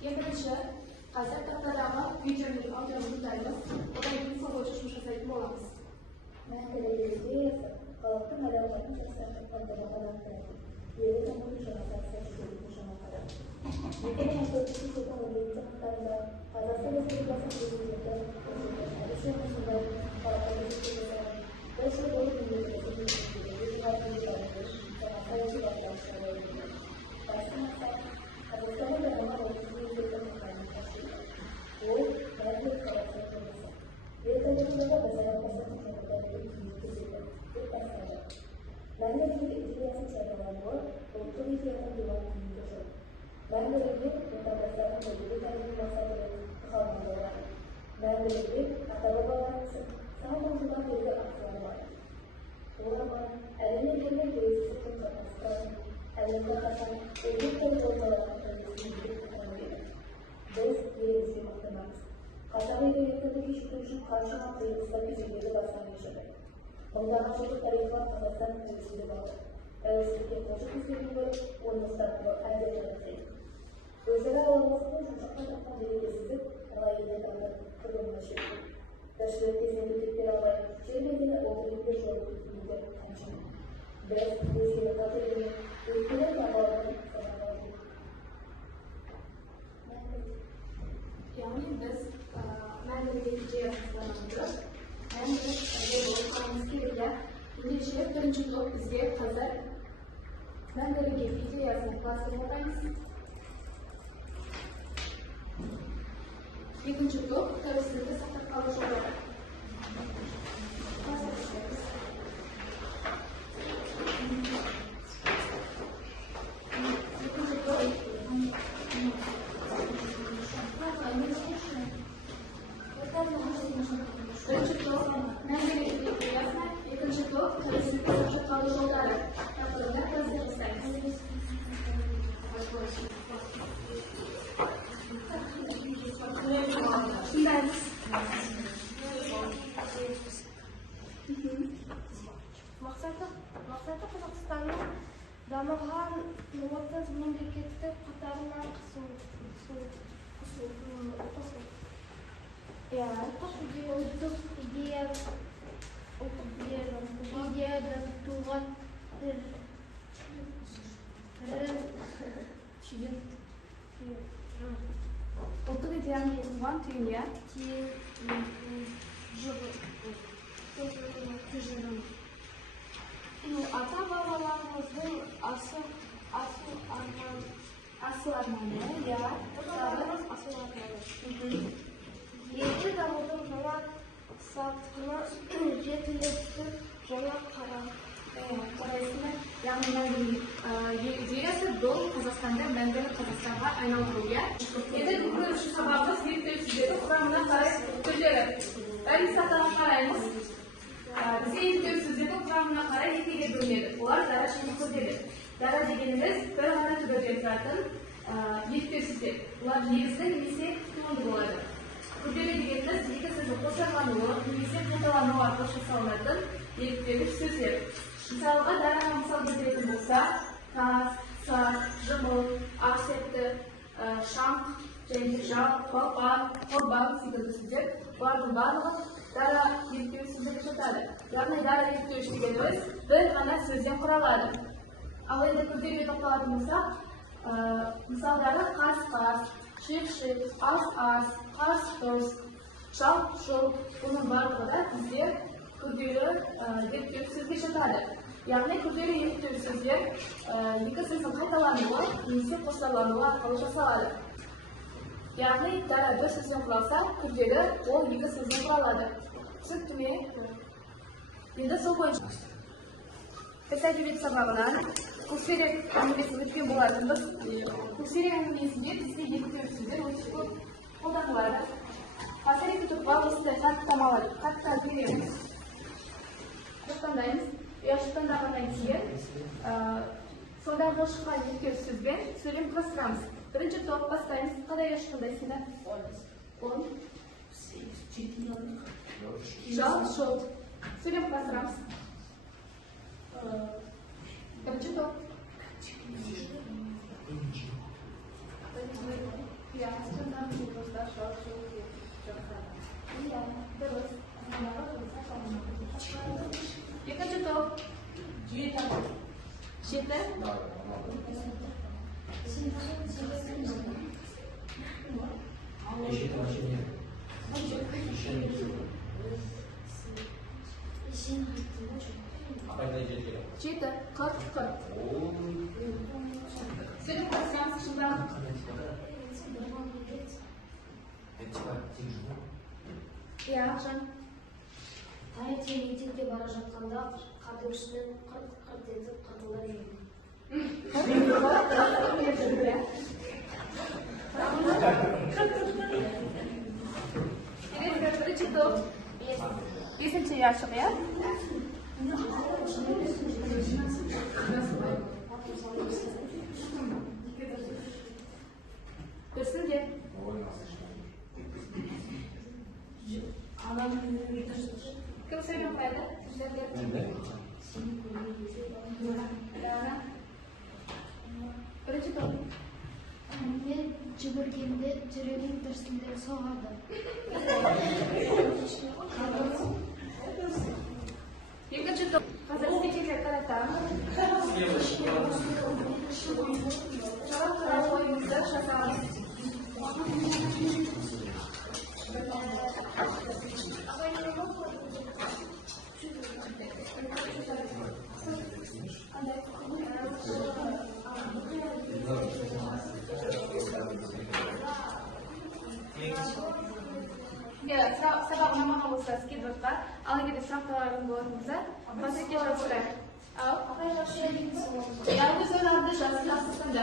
Birinchi, hozir taxtadagi videoni audiomizdaymiz. Odan keyin savol ochishni жасайтын bo'lamiz. Men televiziyasi xalqning adolatini saqlashga qadar yeri tomon ishonmasdan ishonmasdan. Lekin asosiy so'zlar bo'yicha Xitoyda Qozog'iston Respublikasi prezidenti Alisher Navoiy Ondan sonra tarihler Kazakistan ülkesi bağlı. Elbette koşu kısımları olmasında ayrıca özel alanlarında çocuklar yapma belirlisizlik alayında kalır, kırılmışır. Taşları kesinlikle alay, çevrede olduğu bir sorumlulukla tanışır. Biraz bu katılımı, ülkeler bağlarını sağlar. Yani biz ma'lumotga yaslanamiz. Hem de Amerika İngilizce birinci blok bizge hazır. Ben de video yazmak bahsedeyim. İkinci blok karşısında sakın kalmış olarak. Maqsadi Qozog'istonning damg'an muvofiq mamlakatda qatoridan ideyadan tug'an Ұлттық идеяның туған түйіне ата бабаларымыздың асыл арманы, asıl armağanı. Yeni damıdың жаңа сатқына жетілдіріп жаңа Qarayısını yani ideyası dolu Kazakistan'da Мәңгілік Қазақстанға айналдыруға. Енді бүгін үшін сабағымыз зерттеушілері құрамына қарай түрлері. Бәрін сатыға қараймыз. Бізде зерттеушілердің құрамына қарай екіге бөлінеді. Олар дара және күрделі. Дара дегеніміз бір ғана түбірден тұратын зерттеушілер. Олар негізді немесе туынды болады. Күрделі дегеніміз екі сөздің қосарлануы немесе қайталануы арқылы жасалынатын зерттеуіш сөздер. Мысалға дараға мысал келтіретін болса, тас, саз, жымыл, ақсепті, шаңқ, және жал, балпан, қорбан секілді сөздер. Бұлардың барлығы дара зерттеуіш сөздерге жатады. Яғни дара зерттеуіш дегеніміз бір ғана сөзден құралады. Ал енді күрделіге тоқталатын болсақ, мысалдары қас-қас, шиқ-шиқ, ас-ас, қарс-тұрс, шал-шұл, бұның барлығы да бізде күрделі зерттеуіш сөзге жатады. Яғни күрделі зерттеуіш сөздер екі сөздің қайталануы немесе қосарлануы арқылы жасалады. Яғни дара бір сөзден құралса, күрделі ол екі сөзден құралады. Түсінікті ме? Енді сол бойынша біз әдебиет сабағынан көксерек әңгімесін өткен болатынбыз. Көксерек әңгімесінде бізге зерттеуіш сөздер өте көп қолданылады. Қазір екі тұрға осындай хаттар береміз. Жаттандаймыз. Жаттандағаннан кейін сондағы шыққан зерттеуіш сөзбен сөйлем құрастырамыз. Бірінші топ бастаймыз. Қандай ешқандайсында? 10. Жал, шол. Сөйлем құрастырамыз. Бірінші топ. Ya, tentang dostlar çok iya terus 이거 또 뒤에다 시트 시트 컷 Senin pasyan dışında ya sen Таңертең мектепке бара жатқанда қардөгіштен қырт етіп қыртылдап жүрдім. Ini berarti itu Besincil yaşam ya? Besince. Kau saya yang pada? Berarti itu. Мен жүгіргенде жүрегім дүрсілдеп соғады. Екінші топ. Қазір стекеге қаратамын. Шарап ойымызды жасаймыз. Ya, sabah nama olsa skidrotlar, algida sıraqlarım borumuzda, basitga olsa. Al. Yalnız önemli şahsın aslında.